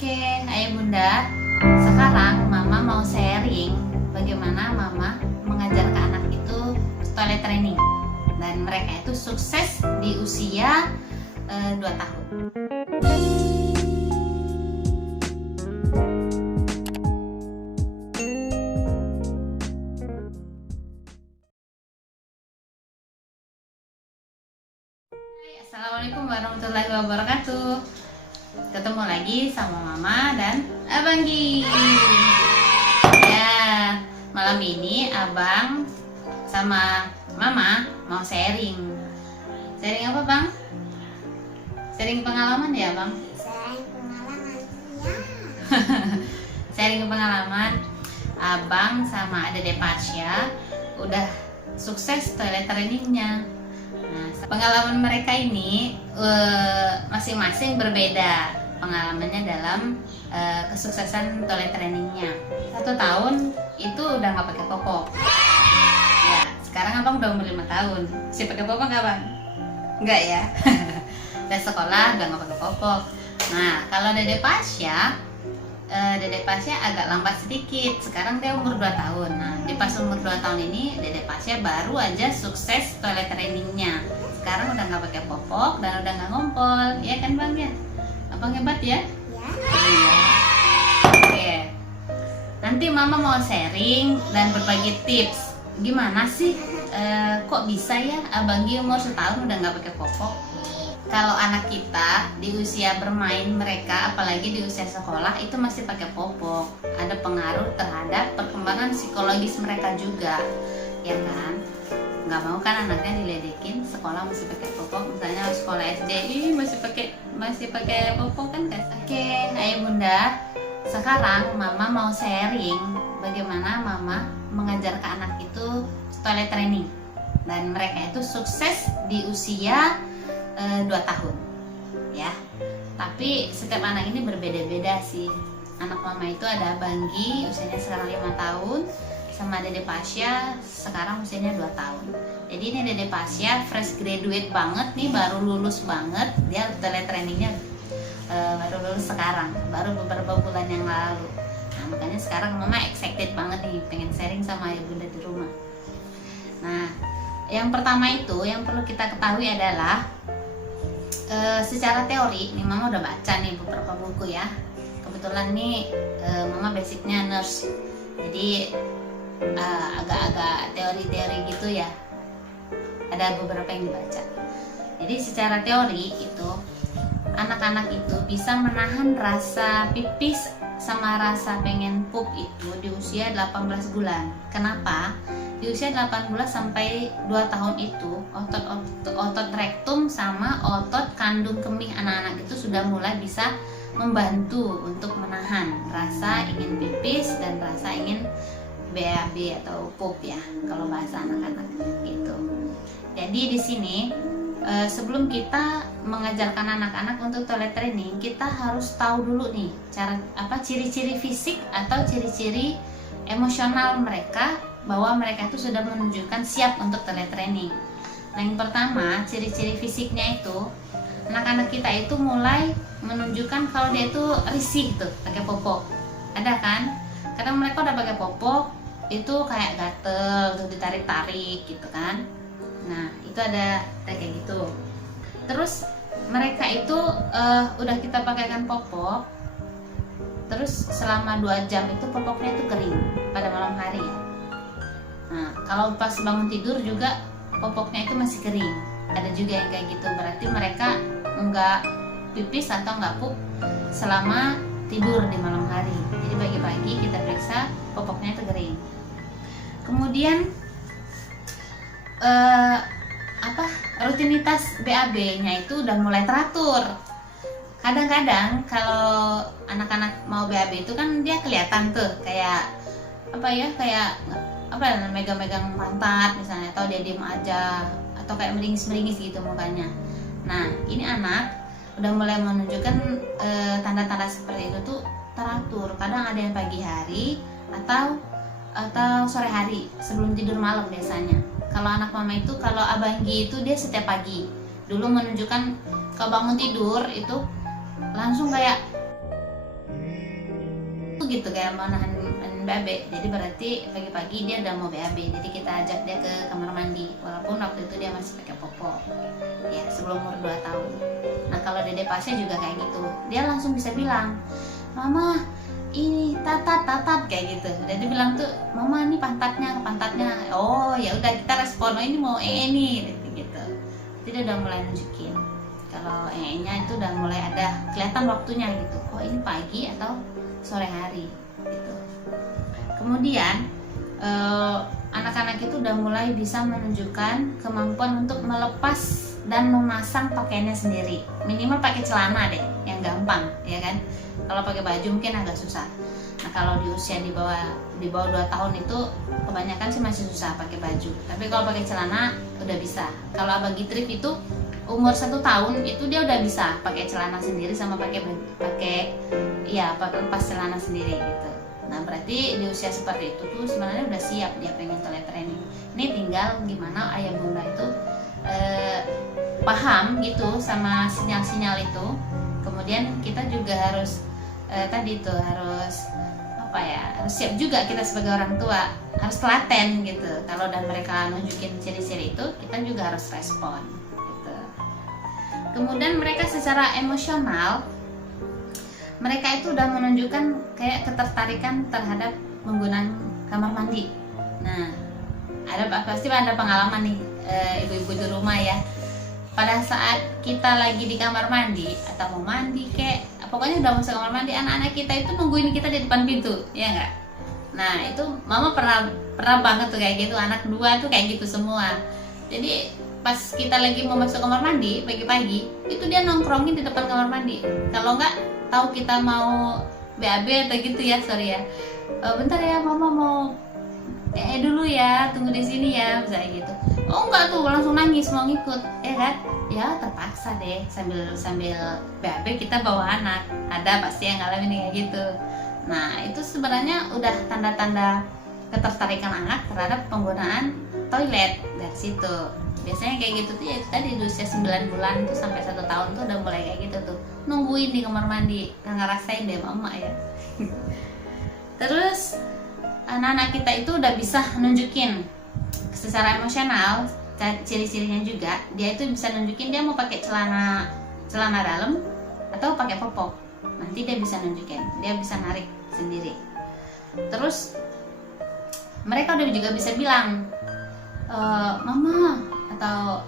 Oke, Ayah Bunda, sekarang Mama mau sharing bagaimana Mama mengajar ke anak itu toilet training dan mereka itu sukses di usia 2 tahun. Assalamualaikum warahmatullahi wabarakatuh. Ketemu lagi sama Mama dan Abang Gi. Ya, malam ini Abang sama Mama mau sharing. Sharing apa, Bang? Sharing pengalaman ya, Bang? Sharing pengalaman, ya. Sharing pengalaman Abang sama Dede Pasya udah sukses toilet trainingnya. Nah, pengalaman mereka ini masing-masing berbeda pengalamannya dalam kesuksesan toilet trainingnya. 1 tahun itu udah nggak pakai popok. Ya, sekarang Abang udah umur 5 tahun. Masih pakai popok nggak, Bang? Enggak ya. Udah sekolah udah nggak pakai popok. Nah, kalau Dede Pasya agak lambat sedikit. Sekarang dia umur 2 tahun. Nah, di pas umur 2 tahun ini Dede Pasya baru aja sukses toilet trainingnya. Sekarang udah nggak pakai popok dan udah nggak ngompol. Iya kan, Bang ya? Abang hebat ya? Ya. Iya. Oke. Nanti Mama mau sharing dan berbagi tips. Gimana sih? Kok bisa ya Abang Gi umur 1 tahun udah nggak pakai popok? Kalau anak kita di usia bermain mereka, apalagi di usia sekolah, itu masih pakai popok. Ada pengaruh terhadap perkembangan psikologis mereka juga, ya kan? Nggak mau kan anaknya diledekin sekolah masih pakai popok, misalnya sekolah SD, masih pakai popok kan? Oke, Ayah Bunda, sekarang Mama mau sharing bagaimana Mama mengajar ke anak itu toilet training dan mereka itu sukses di usia 2 tahun ya. Tapi setiap anak ini berbeda-beda sih. Anak Mama itu ada Abang Gi, usianya sekarang 5 tahun, sama Dede Pasya sekarang usianya 2 tahun. Jadi ini Dede Pasya fresh graduate banget nih, baru lulus banget. Dia toilet trainingnya baru lulus sekarang, baru beberapa bulan yang lalu. Nah, makanya sekarang Mama excited banget nih pengen sharing sama Ayah Bunda di rumah. Nah, yang pertama itu yang perlu kita ketahui adalah secara teori, nih Mama udah baca nih beberapa buku ya. Kebetulan nih Mama basicnya nurse, jadi agak-agak teori-teori gitu ya. Ada beberapa yang dibaca. Jadi secara teori itu anak-anak itu bisa menahan rasa pipis sama rasa pengen pup itu di usia 18 bulan. Kenapa? Di usia 18 sampai 2 tahun itu otot rektum sama otot kandung kemih anak-anak itu sudah mulai bisa membantu untuk menahan rasa ingin pipis dan rasa ingin BAB atau pup ya kalau bahasa anak-anak gitu. Jadi di sini sebelum kita mengajarkan anak-anak untuk toilet training, kita harus tahu dulu nih ciri-ciri fisik atau ciri-ciri emosional mereka bahwa mereka itu sudah menunjukkan siap untuk toilet training. Nah, yang pertama, ciri-ciri fisiknya itu anak-anak kita itu mulai menunjukkan kalau dia itu risih tuh pakai popok. Ada kan? Kadang mereka udah pakai popok itu kayak gatel tuh, ditarik-tarik gitu kan. Nah, itu ada kayak gitu. Terus mereka itu udah kita pakaikan popok, terus selama 2 jam itu popoknya itu kering pada malam hari ya. Nah, kalau pas bangun tidur juga popoknya itu masih kering. Ada juga yang kayak gitu, berarti mereka nggak pipis atau nggak pup selama tidur di malam hari. Jadi pagi-pagi kita periksa popoknya itu kering. Kemudian rutinitas BAB-nya itu udah mulai teratur. Kadang-kadang kalau anak-anak mau BAB itu kan dia kelihatan tuh kayak megang-megang pantat misalnya, atau dia diem aja atau kayak meringis-meringis gitu mukanya. Nah, ini anak udah mulai menunjukkan tanda-tanda seperti itu tuh teratur. Kadang ada yang pagi hari atau sore hari sebelum tidur malam biasanya. Kalau anak Mama itu, kalau Abang Gi itu dia setiap pagi dulu menunjukkan kalau bangun tidur itu langsung kayak gitu kayak mau nahan BAB. Jadi berarti pagi-pagi dia udah mau BAB. Jadi kita ajak dia ke kamar mandi walaupun waktu itu dia masih pakai popok. Ya, sebelum umur 2 tahun. Nah, kalau Dede Pasha juga kayak gitu. Dia langsung bisa bilang, "Mama, ini tatat kayak gitu." Jadi bilang tuh, "Mama, ini pantatnya." Oh, ya udah kita respon, "Oh, ini mau nih." Gitu. Jadi dia udah mulai nunjukin. Kalau nya itu udah mulai ada kelihatan waktunya gitu. Oh, ini pagi atau sore hari gitu. Kemudian anak-anak itu udah mulai bisa menunjukkan kemampuan untuk melepas dan memasang pakaiannya sendiri. Minimal pakai celana deh, yang gampang, ya kan? Kalau pakai baju mungkin agak susah. Nah, kalau di usia di bawah 2 tahun itu kebanyakan sih masih susah pakai baju. Tapi kalau pakai celana udah bisa. Kalau Abang Gitrip itu umur 1 tahun itu dia udah bisa pakai celana sendiri sama pakai lepas celana sendiri gitu. Nah, berarti di usia seperti itu tuh sebenarnya udah siap dia pengen toilet training. Ini tinggal gimana ayah bunda itu paham gitu sama sinyal-sinyal itu. Kemudian kita juga harus harus siap juga kita sebagai orang tua, harus telaten gitu. Kalau udah mereka nunjukin ciri-ciri itu, kita juga harus respon gitu. Kemudian mereka secara emosional, mereka itu udah menunjukkan kayak ketertarikan terhadap penggunaan kamar mandi. Nah, pasti ada pengalaman nih ibu-ibu di rumah ya. Pada saat kita lagi di kamar mandi atau mau mandi pokoknya udah masuk kamar mandi, anak-anak kita itu nungguin kita di depan pintu, ya enggak? Nah, itu mama pernah banget tuh kayak gitu, anak 2 tuh kayak gitu semua. Jadi pas kita lagi mau masuk kamar mandi pagi-pagi, itu dia nongkrongin di depan kamar mandi. Kalau enggak tahu kita mau BAB atau gitu ya, sorry ya. Bentar ya, mama mau dulu ya, tunggu di sini ya, misalnya gitu. Oh enggak tuh, langsung nangis mau ngikut, ya kan? Ya terpaksa deh, sambil BAB kita bawa anak. Ada pasti yang ngalamin kayak gitu. Nah, itu sebenarnya udah tanda-tanda ketertarikan anak terhadap penggunaan toilet dari situ. Biasanya kayak gitu tuh ya tadi di usia 9 bulan tuh sampai 1 tahun tuh udah mulai kayak gitu tuh, nungguin di kamar mandi, nggak ngerasain deh mama ya. Terus anak-anak kita itu udah bisa nunjukin secara emosional ciri-cirinya juga. Dia itu bisa nunjukin dia mau pakai celana dalam atau pakai popok. Nanti dia bisa nunjukin, dia bisa narik sendiri. Terus mereka udah juga bisa bilang mama atau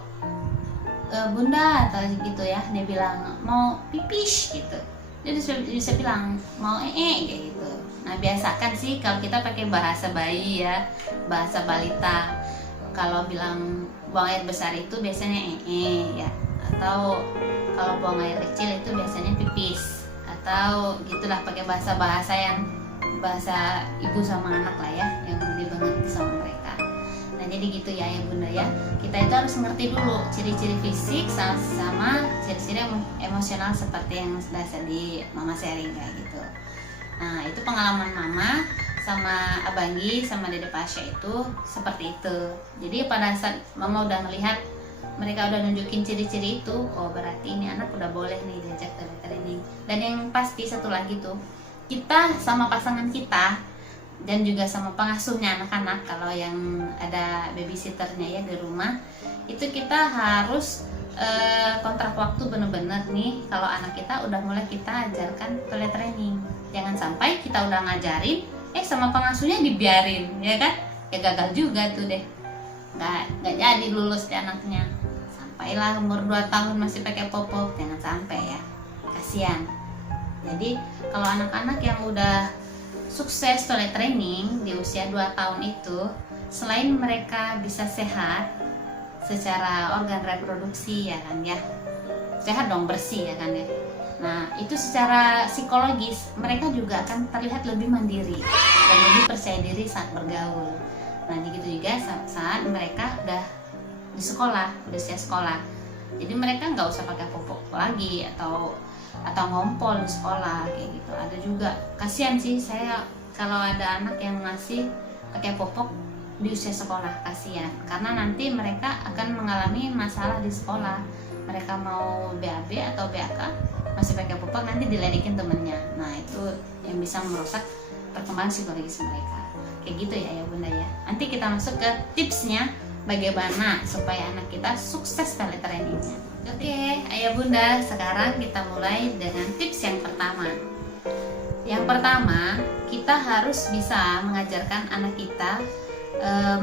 bunda atau gitu ya. Dia bilang mau pipis gitu, dia bisa bilang mau kayak gitu. Nah, biasakan sih kalau kita pakai bahasa bayi ya, bahasa balita. Kalau bilang buang air besar itu biasanya ya, atau kalau buang air kecil itu biasanya pipis, atau gitulah pakai bahasa yang bahasa ibu sama anak lah ya, yang dimengerti sama mereka. Nah, jadi gitu ya bunda ya, kita itu harus ngerti dulu ciri-ciri fisik sama ciri-ciri emosional seperti yang sudah tadi mama sharing kayak gitu. Nah, itu pengalaman mama sama Abanggi sama Dede Pasha itu seperti itu. Jadi pada saat mama udah melihat mereka udah nunjukin ciri-ciri itu, oh berarti ini anak udah boleh nih diajak toilet training. Dan yang pasti satu lagi tuh, kita sama pasangan kita dan juga sama pengasuhnya anak-anak, kalau yang ada babysitternya ya di rumah, itu kita harus kontrak waktu bener-bener nih. Kalau anak kita udah mulai kita ajarkan toilet training, jangan sampai kita udah ngajarin sama pengasuhnya dibiarin, ya kan? Ya gagal juga tuh deh, nggak jadi lulus deh anaknya. Sampailah umur 2 tahun masih pakai popok, jangan sampai ya, kasihan. Jadi kalau anak-anak yang udah sukses toilet training di usia 2 tahun itu, selain mereka bisa sehat secara organ reproduksi ya kan ya, sehat dong, bersih ya kan ya. Nah, itu secara psikologis mereka juga akan terlihat lebih mandiri dan lebih percaya diri saat bergaul. Nah, begitu juga saat mereka udah di sekolah, udah usia sekolah. Jadi mereka nggak usah pakai popok lagi atau ngompol di sekolah kayak gitu. Ada juga, kasihan sih saya kalau ada anak yang masih pakai popok di usia sekolah, kasihan. Karena nanti mereka akan mengalami masalah di sekolah. Mereka mau BAB atau BAK masih pakai popok, nanti diledekin temennya. Nah, itu yang bisa merusak perkembangan psikologis mereka. Kayak gitu ya Bunda ya. Nanti kita masuk ke tipsnya bagaimana supaya anak kita sukses talent trainingnya. Oke, Ayah Bunda, sekarang kita mulai dengan tips yang pertama. Yang pertama, kita harus bisa mengajarkan anak kita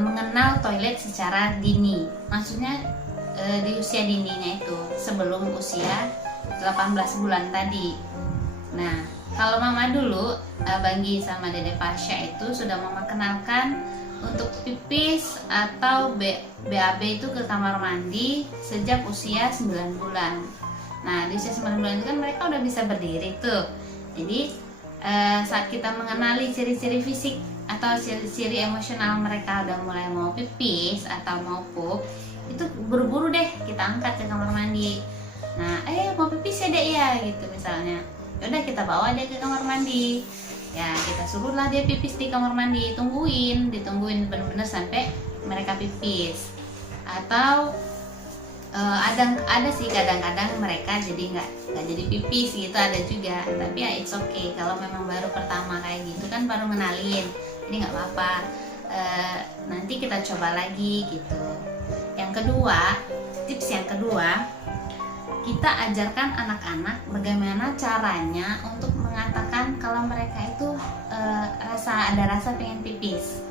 mengenal toilet secara dini. Maksudnya di usia dininya itu sebelum usia 18 bulan tadi. Nah, kalau Mama dulu, Banggi sama Dede Pasha itu sudah memperkenalkan untuk pipis atau BAB itu ke kamar mandi sejak usia 9 bulan. Nah, di usia 9 bulan itu kan mereka udah bisa berdiri tuh. Jadi saat kita mengenali ciri-ciri fisik atau ciri-ciri emosional mereka udah mulai mau pipis atau mau pup, itu buru-buru deh kita angkat ke kamar mandi. Nah, mau pipis ya dek ya gitu misalnya. Yaudah kita bawa dia ke kamar mandi. Ya kita suruhlah dia pipis di kamar mandi, ditungguin benar-benar sampai mereka pipis. Atau ada sih kadang-kadang mereka jadi nggak jadi pipis gitu, ada juga. Tapi ya it's okay, kalau memang baru pertama kayak gitu kan, baru mengenalin, jadi nggak apa-apa. Nanti kita coba lagi gitu. Yang kedua, tips yang kedua, kita ajarkan anak-anak bagaimana caranya untuk mengatakan kalau mereka itu ada rasa pengen pipis.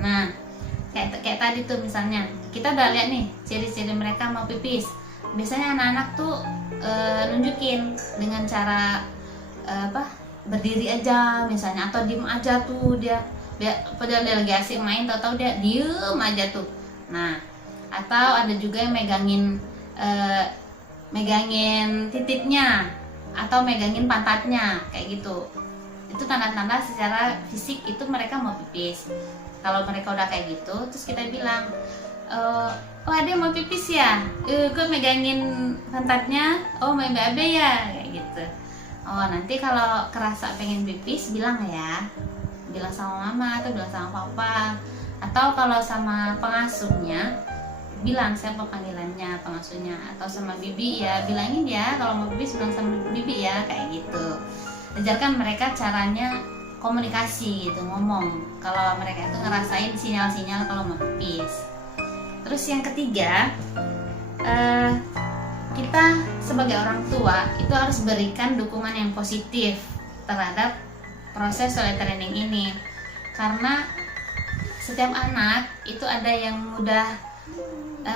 Nah, kayak tadi tuh misalnya kita udah lihat nih ciri-ciri mereka mau pipis. Biasanya anak-anak tuh nunjukin dengan cara berdiri aja misalnya, atau diem aja tuh dia padahal dia lagi asik main, tahu-tahu dia diem aja tuh. Nah, atau ada juga yang megangin titiknya atau megangin pantatnya kayak gitu. Itu tanda-tanda secara fisik itu mereka mau pipis. Kalau mereka udah kayak gitu, terus kita bilang, oh ada yang mau pipis ya, kok megangin pantatnya, oh main BAB ya, kayak gitu. Oh nanti kalau kerasa pengen pipis bilang ya, bilang sama mama atau bilang sama papa, atau kalau sama pengasuhnya bilang siapa panggilannya pengasuhnya, atau sama bibi ya bilangin ya kalau mau pipis bilang sama bibi ya, kayak gitu. Ajarkan mereka caranya komunikasi gitu, ngomong kalau mereka itu ngerasain sinyal-sinyal kalau mau pipis. Terus yang ketiga, kita sebagai orang tua itu harus berikan dukungan yang positif terhadap proses toilet training ini, karena setiap anak itu ada yang mudah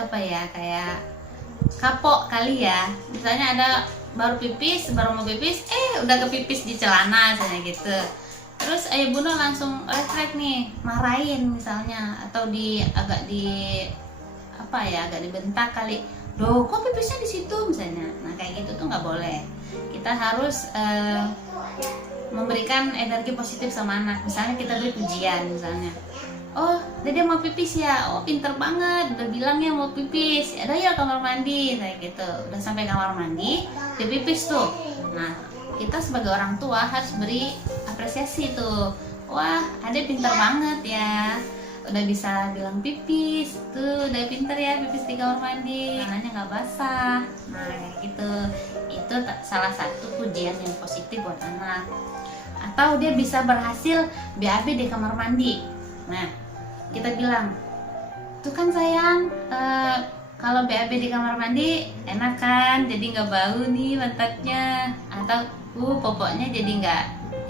kayak kapok kali ya. Misalnya ada baru mau pipis udah kepipis di celana misalnya gitu. Terus ayah bunda langsung refleks nih, marahin misalnya, atau agak dibentak kali. Loh, kok pipisnya di situ misalnya. Nah, kayak gitu tuh nggak boleh. Kita harus memberikan energi positif sama anak. Misalnya kita beri pujian misalnya. Oh, Dede mau pipis ya. Oh, pinter banget. Udah bilang ya mau pipis. Ada ya kamar mandi kayak gitu. Udah sampai kamar mandi, dia pipis tuh. Nah, kita sebagai orang tua harus beri apresiasi tuh. Wah, Ade pinter banget ya. Udah bisa bilang pipis. Tuh, udah pinter ya pipis di kamar mandi. Tangannya nggak basah. Nah, kayak gitu. Itu salah satu pujian yang positif buat anak. Atau dia bisa berhasil BAB di kamar mandi. Nah, kita bilang, tuh kan sayang, kalau BAB di kamar mandi enak kan, jadi nggak bau nih pantatnya, atau popoknya jadi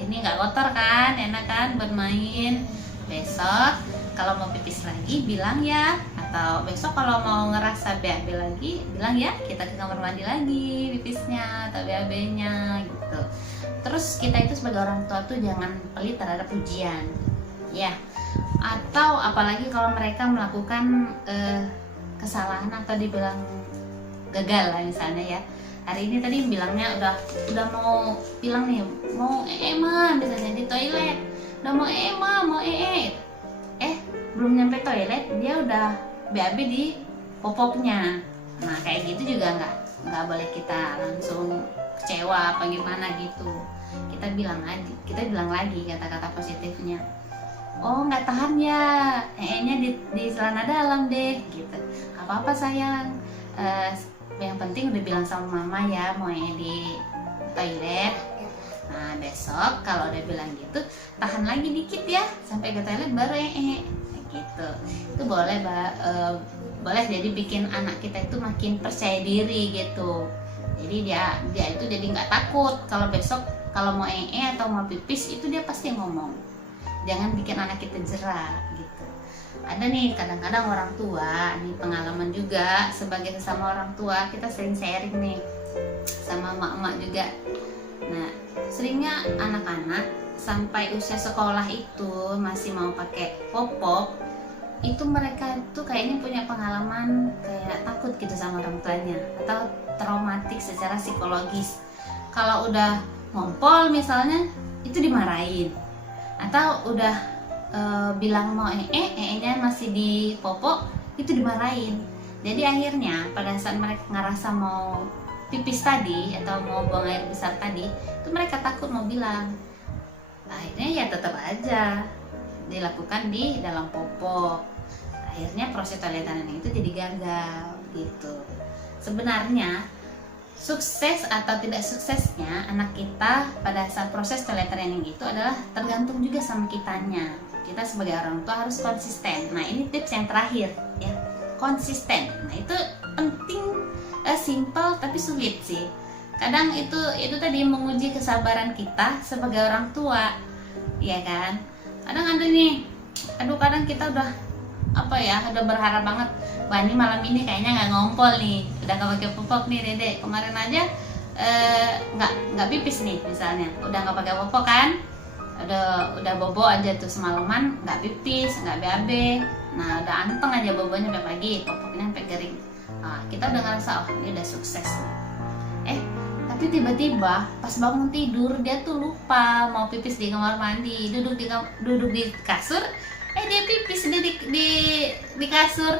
nggak kotor kan, enak kan bermain. Besok kalau mau pipis lagi bilang ya, atau besok kalau mau ngerasa BAB lagi bilang ya, kita ke kamar mandi lagi pipisnya atau BAB-nya gitu. Terus kita itu sebagai orang tua tuh jangan pelit terhadap pujian ya. Atau apalagi kalau mereka melakukan kesalahan atau dibilang gagal lah misalnya ya. Hari ini tadi bilangnya udah mau bilang nih, mau ma misalnya di toilet, udah mau mau belum nyampe toilet dia udah BAB di popoknya. Nah kayak gitu juga nggak boleh kita langsung kecewa apa gimana gitu. Kita bilang lagi kata-kata positifnya. Oh nggak tahan ya, nya di celana dalam deh gitu. Gak apa-apa sayang, yang penting udah bilang sama mama ya mau di toilet. Nah Nah besok kalau udah bilang gitu, tahan lagi dikit ya sampai ke toilet baru gitu. Itu boleh boleh jadi bikin anak kita itu makin percaya diri gitu. Jadi dia itu jadi nggak takut kalau besok kalau mau atau mau pipis itu dia pasti ngomong. Jangan bikin anak kita jera gitu. Ada nih kadang-kadang orang tua, nih pengalaman juga sebagai sesama orang tua, kita sering sharing nih sama emak-emak juga. Nah seringnya anak-anak sampai usia sekolah itu masih mau pakai popok, itu mereka itu kayaknya punya pengalaman kayak takut gitu sama orang tuanya atau traumatik secara psikologis. Kalau udah ngompol misalnya itu dimarahin, atau udah bilang mau nya masih di popok itu dimarahin. Jadi akhirnya pada saat mereka ngerasa mau pipis tadi atau mau buang air besar tadi, itu mereka takut mau bilang. Akhirnya ya tetap aja dilakukan di dalam popok. Akhirnya proses toiletan itu jadi gagal gitu. Sebenarnya sukses atau tidak suksesnya anak kita pada saat proses toilet training itu adalah tergantung juga sama kitanya. Kita sebagai orang tua harus konsisten. Nah ini tips yang terakhir ya, konsisten. Nah itu penting, simple tapi sulit sih. Kadang itu tadi menguji kesabaran kita sebagai orang tua, ya kan. Kadang ada nih, kadang kita udah udah berharap banget, wah ini malam ini kayaknya nggak ngompol nih, udah nggak pakai popok nih Dede. Kemarin aja nggak pipis nih misalnya, udah nggak pakai popok kan, udah bobo aja tuh semalaman, nggak pipis, nggak BAB. Nah udah anteng aja bobonya sampai pagi, popoknya sampai kering. Nah, kita udah ngerasa oh ini udah sukses nih. Tapi tiba-tiba pas bangun tidur dia tuh lupa mau pipis di kamar mandi, duduk di kasur, dia pipis di kasur.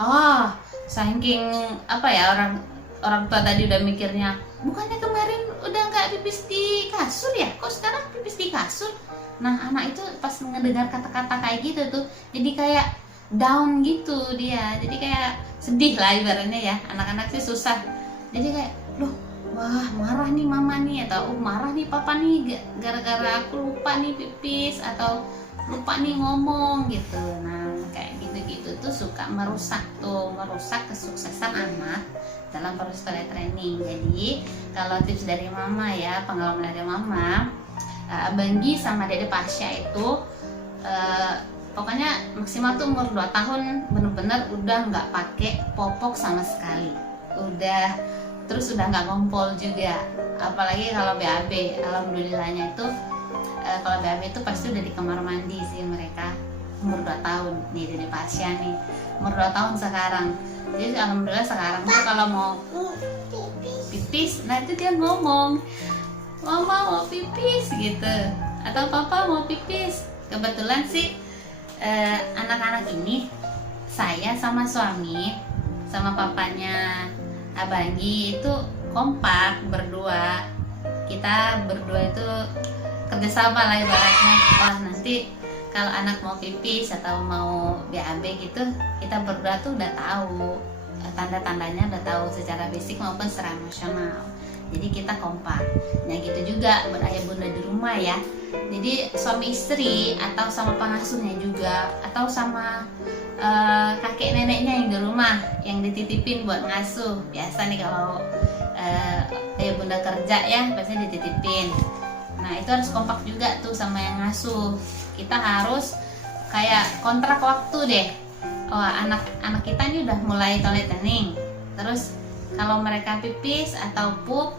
Oh, saking orang tua tadi udah mikirnya, bukannya kemarin udah nggak pipis di kasur ya, kok sekarang pipis di kasur. Nah anak itu pas mendengar kata-kata kayak gitu tuh jadi kayak down gitu dia, jadi kayak sedih lah ibaratnya ya. Anak-anak sih susah, jadi kayak loh, wah marah nih mama nih, atau marah nih papa nih gara-gara aku lupa nih pipis atau lupa nih ngomong gitu. Nah kayak gitu-gitu tuh suka merusak kesuksesan anak dalam proses toilet training. Jadi kalau tips dari mama ya, pengalaman dari mama, Banggi sama Dede Pasha itu pokoknya maksimal tuh umur 2 tahun bener-bener udah nggak pakai popok sama sekali, terus udah nggak ngompol juga. Apalagi kalau BAB, alhamdulillahnya itu kalau BAB itu pasti udah di kamar mandi sih mereka. Umur 2 tahun nih Dede Pasha nih, umur 2 tahun sekarang. Jadi alhamdulillah sekarang tuh kalau mau pipis, nah itu dia ngomong, mama mau pipis gitu, atau papa mau pipis. Kebetulan sih anak-anak ini saya sama suami sama papanya Abangi itu kompak berdua. Kita berdua itu kerjasama lah ibaratnya. Wah nanti kalau anak mau pipis atau mau BAB gitu, kita berdua tuh udah tahu tanda-tandanya, udah tahu secara fisik maupun secara emosional. Jadi kita kompak. Nah gitu juga buat ayah bunda di rumah ya. Jadi suami istri atau sama pengasuhnya juga, atau sama kakek neneknya yang di rumah yang dititipin buat ngasuh. Biasa nih kalau ayah bunda kerja ya biasanya dititipin. Nah itu harus kompak juga tuh sama yang ngasuh. Kita harus kayak kontrak waktu deh. Oh anak kita ini udah mulai toilet training. Terus kalau mereka pipis atau pup,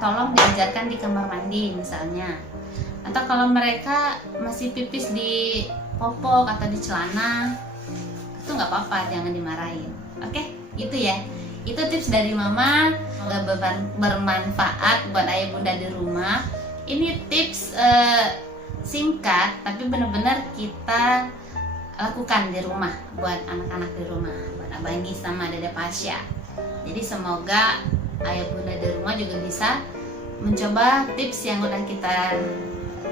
tolong diajarkan di kamar mandi misalnya. Atau kalau mereka masih pipis di popok atau di celana, itu nggak apa-apa, jangan dimarahin. Oke, gitu ya. Itu tips dari mama, semoga bermanfaat buat ayah bunda di rumah. Ini tips singkat, tapi benar-benar kita lakukan di rumah buat anak-anak di rumah, buat Abangi sama Dede Pasha. Jadi semoga ayah bunda di rumah juga bisa mencoba tips yang udah kita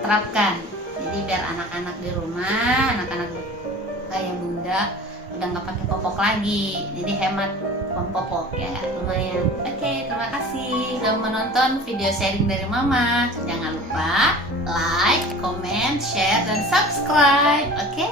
terapkan. Jadi biar anak-anak di rumah, anak-anak ayah bunda udah nggak pakai popok lagi, jadi hemat uang popok ya, lumayan. Oke, terima kasih sudah menonton video sharing dari Mama. Jangan lupa like, comment, share, dan subscribe. Oke,